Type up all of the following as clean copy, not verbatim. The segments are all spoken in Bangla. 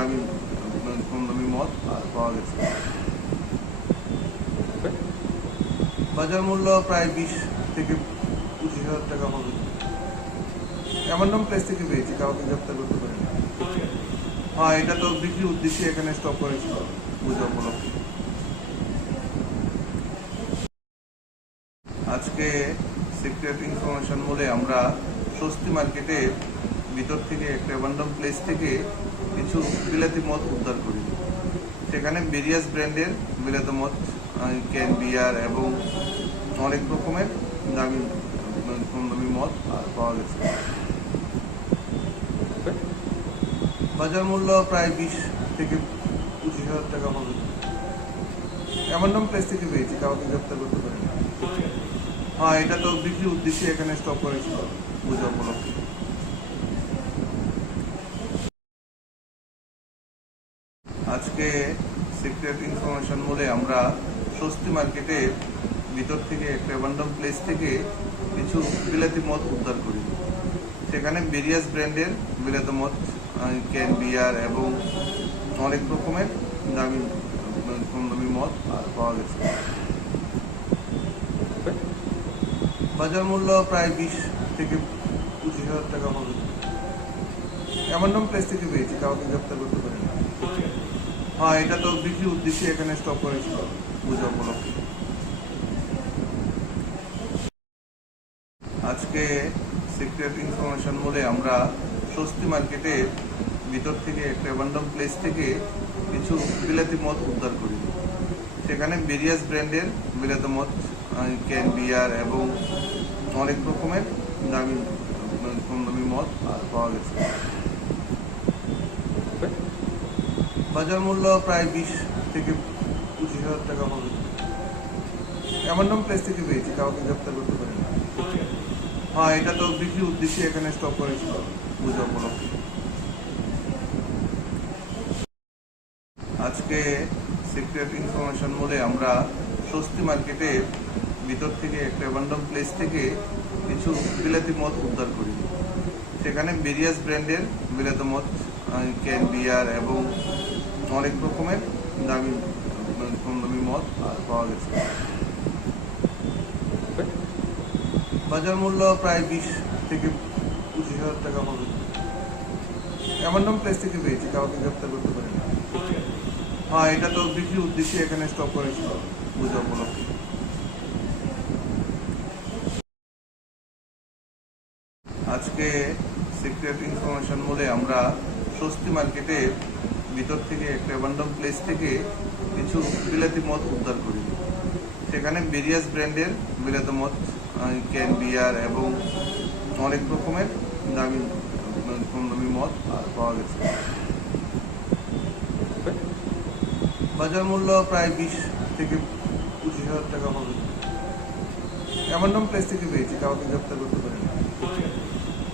দামি কম দামি মদ পাওয়া গেছে। বাজার মূল্য প্রায় 20 থেকে 25,000 টাকা হবে। অ্যামান্ডাম প্লেস থেকে পেয়েছি, কাউকে গ্রেপ্তার করতে পারিনি। হ্যাঁ, এটা তো বিক্রির উদ্দেশ্যে এখানে স্টক করেছিল পূজা উপলক্ষে। আজকে সিক্রেট ইনফরমেশন বলে আমরা স্বস্তি মার্কেটে ভিতর থেকে একটা অ্যাবান্ডন প্লেস থেকে কিছু বিলাতি মদ উদ্ধার করি। সেখানে ভেরিয়াস ব্র্যান্ডের বিলাতি মদ, ক্যান বিয়ার এবং অনেক রকমের দামি কম দামি মদ পাওয়া গেছে। বাজার মূল্য প্রায় 20 থেকে 25,000 টাকা হবে। অ্যামান্ডাম প্লেস থেকে পেয়েছি, কাউকে গ্রেপ্তার করতে পারিনি। হ্যাঁ, এটা তো বিক্রির উদ্দেশ্যে এখানে স্টক করেছিল পূজা উপলক্ষে। আজকে সিক্রেট ইনফরমেশন বলে আমরা স্বস্তি মার্কেটে ভিতর থেকে একটা অ্যাবান্ডন প্লেস থেকে কিছু বিলাতি মদ উদ্ধার করি। সেখানে ভেরিয়াস ব্র্যান্ডের বিলাতি মদ, ক্যান বিয়ার এবং অনেক রকমের দামি কম দামি মদ পাওয়া গেছে। বাজার মূল্য প্রায় 20 থেকে 25,000 টাকা হবে। অ্যামান্ডাম প্লেস থেকে পেয়েছি, কাউকে গ্রেপ্তার করতে পারিনি। হ্যাঁ, এটা তো বিক্রির উদ্দেশ্যে এখানে স্টক করেছিল পূজা উপলক্ষে। আজকে সিক্রেট ইনফরমেশন বলে আমরা স্বস্তি মার্কেটে ভিতর থেকে একটা অ্যাবান্ডন প্লেস থেকে কিছু বিলাতি মদ উদ্ধার করি। সেখানে ভেরিয়াস ব্র্যান্ডের বিলাতি মদ, ক্যান বিয়ার এবং অনেক রকমের দামি কম দামি মদ পাওয়া গেছে। বাজার মূল্য প্রায় 20 থেকে 25,000 টাকা হবে। অ্যামান্ডাম প্লেস থেকে পেয়েছি, কাউকে গ্রেপ্তার করতে পারিনি। হ্যাঁ, এটা তো বিক্রির উদ্দেশ্যে এখানে স্টক করেছিল পূজা উপলক্ষে। আজকে সিক্রেট ইনফরমেশন বলে আমরা স্বস্তি মার্কেটে ভিতর থেকে একটা অ্যাবান্ডন প্লেস থেকে কিছু বিলাতি মদ উদ্ধার করি। সেখানে ভেরিয়াস ব্র্যান্ডের বিলাতি মদ, ক্যান বিয়ার এবং অনেক রকমের দামি কম দামি মদ পাওয়া গেছে। বাজার মূল্য প্রায় 20 থেকে 25,000 টাকা হবে। অ্যামান্ডাম প্লেস থেকে পেয়েছি, কাউকে গ্রেপ্তার করতে পারিনি। হ্যাঁ, এটা তো বিক্রির উদ্দেশ্যে এখানে স্টক করেছিল পূজা উপলক্ষে। আজকে সিক্রেট ইনফরমেশন বলে আমরা স্বস্তি মার্কেটে ভিতর থেকে একটা অ্যাবান্ডন প্লেস থেকে কিছু বিলাতি মদ উদ্ধার করি। সেখানে ভেরিয়াস ব্র্যান্ডের বিলাতি মদ, ক্যান বিয়ার এবং অনেক রকমের দামি কম দামি মদ পাওয়া গেছে। বাজার মূল্য প্রায় 20 থেকে 25,000 টাকা হবে। অ্যামান্ডাম প্লেস থেকে পেয়েছি, কাউকে গ্রেপ্তার করতে পারিনি।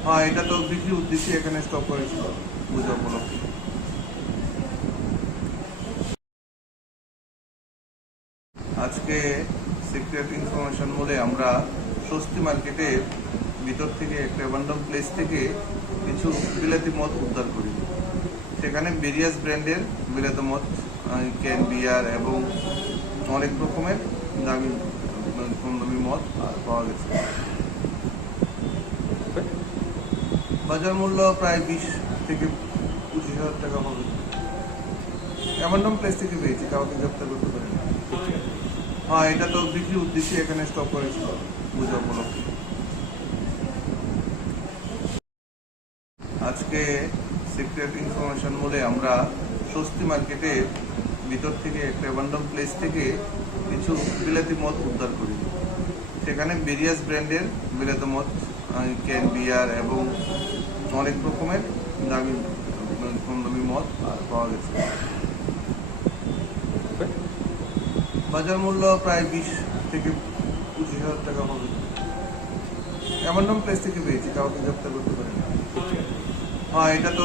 হ্যাঁ, এটা তো বিক্রির উদ্দেশ্যে এখানে স্টক করেছিল পূজা উপলক্ষে। আজকে সিক্রেট ইনফরমেশন বলে আমরা স্বস্তি মার্কেটে ভিতর থেকে একটা অ্যাবান্ডন প্লেস থেকে কিছু বিলাতি মদ উদ্ধার করি। সেখানে ভেরিয়াস ব্র্যান্ডের বিলাতি মদ, ক্যান বিয়ার এবং অনেক রকমের দামি কম দামি মদ পাওয়া গেছে। বাজার মূল্য প্রায় 20 থেকে 25,000 টাকা হবে। অ্যামান্ডাম প্লেস থেকে পেয়েছি, কাউকে গ্রেপ্তার করতে পারিনি। হ্যাঁ, এটা তো বিক্রির উদ্দেশ্যে এখানে স্টক করেছিল পূজা উপলক্ষে। আজকে সিক্রেট ইনফরমেশন বলে আমরা স্বস্তি মার্কেটে ভিতর থেকে একটা অ্যাবান্ডন প্লেস থেকে কিছু বিলাতি মদ উদ্ধার করি। সেখানে ভেরিয়াস ব্র্যান্ডের বিলাতি মদ, ক্যান বিয়ার এবং অনেক রকমের দামি কম দামি মদ পাওয়া গেছে। বাজার মূল্য প্রায় 20 থেকে 25,000 টাকা হবে। অ্যামান্ডাম প্লেস থেকে পেয়েছি, কাউকে গ্রেপ্তার করতে পারিনি। হ্যাঁ, এটা তো